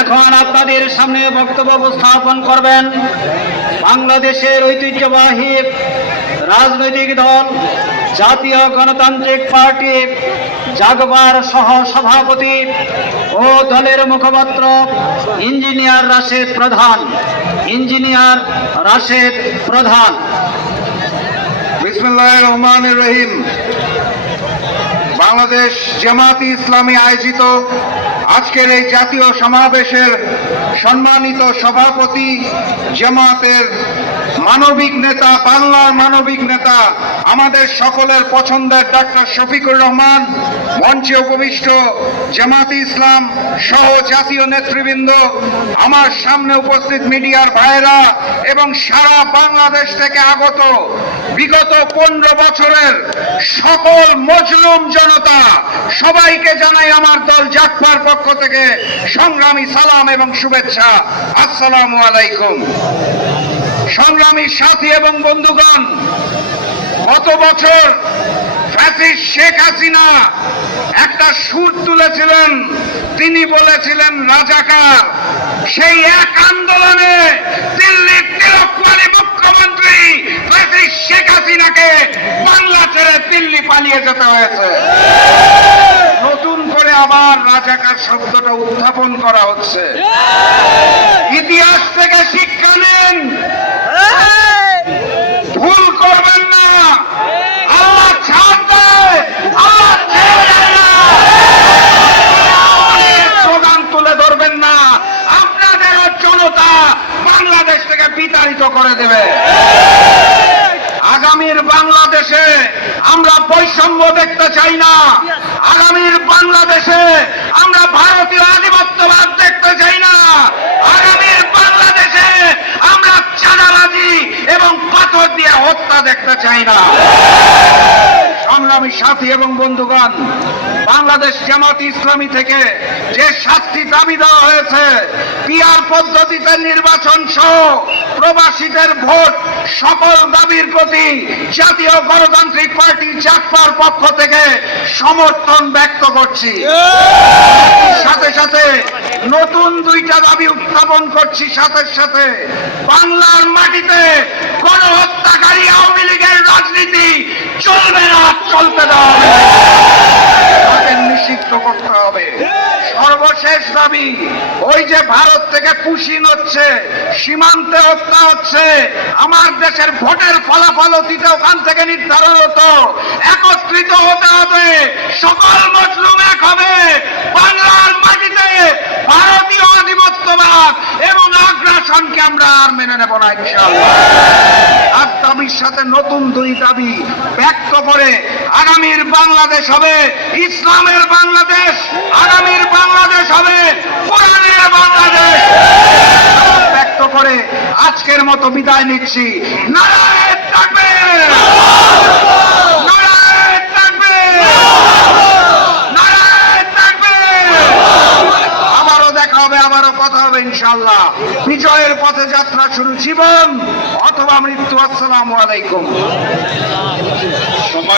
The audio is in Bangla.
এখন আপনাদের সামনে বক্তব্য উপস্থাপন করবেন বাংলাদেশের ঐতিহ্যবাহী রাজনৈতিক দল জাতীয় গণতান্ত্রিক পার্টি জাগবার সহ সভাপতি ও দলের মুখপাত্র ইঞ্জিনিয়ার রাশেদ প্রধান। বিসমিল্লাহির রহমানির রহিম। বাংলাদেশ জামায়াতে ইসলামী আয়োজিত আজকের এই জাতীয় সমাবেশের সম্মানিত সভাপতি, জামায়াতের মানবিক নেতা, বাংলার মানবিক নেতা, আমাদের সকলের পছন্দের ডক্টর শফিকুর রহমান, মঞ্চে উপবিষ্ট জামায়াতে ইসলাম সহ জাতীয় নেতৃবৃন্দ, আমার সামনে উপস্থিত মিডিয়ার ভাইয়েরা এবং সারা বাংলাদেশ থেকে আগত বিগত 15 বছরের সকল মজলুম জনতা, সবাইকে জানাই আমার দল জাগবার পক্ষ থেকে সংগ্রামী সালাম এবং শুভেচ্ছা। আসসালামু আলাইকুম। সংগ্রামী সাথী এবং বন্ধুগণ, গত বছর ফ্যাসিস্ট শেখ হাসিনা একটা সুর তুলেছিলেন, তিনি বলেছিলেন রাজাকার। সেই এক আন্দোলনে দিল্লির তিলকমালী মুখ্যমন্ত্রী ফ্যাসিস্ট শেখ হাসিনাকে বাংলা ছেড়ে দিল্লি পালিয়ে যেতে হয়েছে। নতুন করে আবার রাজাকার শব্দটা উত্থাপন করা হচ্ছে। ইতিহাস থেকে শিক্ষা নিন, ভুল করবেন না। আল্লাহ ছাড় দেয়, আল্লাহ ছেড়ে দেয় না। স্লোগান তুলে ধরবেন না, আপনাদের জনতা বাংলাদেশ থেকে বিতাড়িত করে দেবে। আগামীর বাংলাদেশে আমরা বৈষম্য দেখতে চাই না। আগামীর বাংলাদেশে আমরা ভারতীয় আধিপত্যবাদ দেখতে চাই না। আগামীর বাংলাদেশে আমরা চাঁদাবাজি এবং পাথর দিয়ে হত্যা দেখতে চাই না। সংগ্রামী সাথী এবং বন্ধুগণ, বাংলাদেশ জামায়াতে ইসলামী থেকে যে 7টি দাবি দেওয়া হয়েছে, পিআর পদ্ধতিতে নির্বাচন সহ প্রবাসীদের ভোট, সকল দাবির প্রতি জাতীয় গণতান্ত্রিক পার্টি জাগবার পক্ষ থেকে সমর্থন ব্যক্ত করছি। সাথে সাথে নতুন 2টা দাবি উত্থাপন করছি। সাথে সাথে বাংলার মাটিতে গণহত্যাকারী আওয়ামী লীগের রাজনীতি চলবে না, চলতে দেওয়া হবে, তাকে নিষিদ্ধ করতে হবে। সর্বশেষ দাবি, ওই যে ভারত থেকে পুশিন হচ্ছে, সীমান্তে হত্যা হচ্ছে, আমার দেশের ভোটের ফলাফল অতীতে ওখান থেকে নির্ধারণ হতো। একত্রিত হতে হবে, সকল মজলুম এক হবে। বাংলার মাটিতে ভারতীয় আধিপত্যবাদ এবং আগ্রাসনকে আমরা আর মেনে নেব না ইনশাআল্লাহ। আর দাবির সাথে নতুন 2 দাবি ব্যক্ত করে আগামীর বাংলাদেশ হবে ইসলামের বাংলাদেশ, আগামীর বাংলাদেশ হবে কোরআনের বাংলাদেশ ব্যক্ত করে আজকের মতো বিদায় নিচ্ছি। নারায়ে তাকবীর, নারায়ে তাকবীর, নারায়ে তাকবীর। আবারও দেখা হবে, আবারও কথা হবে ইনশাআল্লাহ। বিজয়ের পথে যাত্রা শুরু, জীবন অথবা মৃত্যু। আসসালামু আলাইকুম।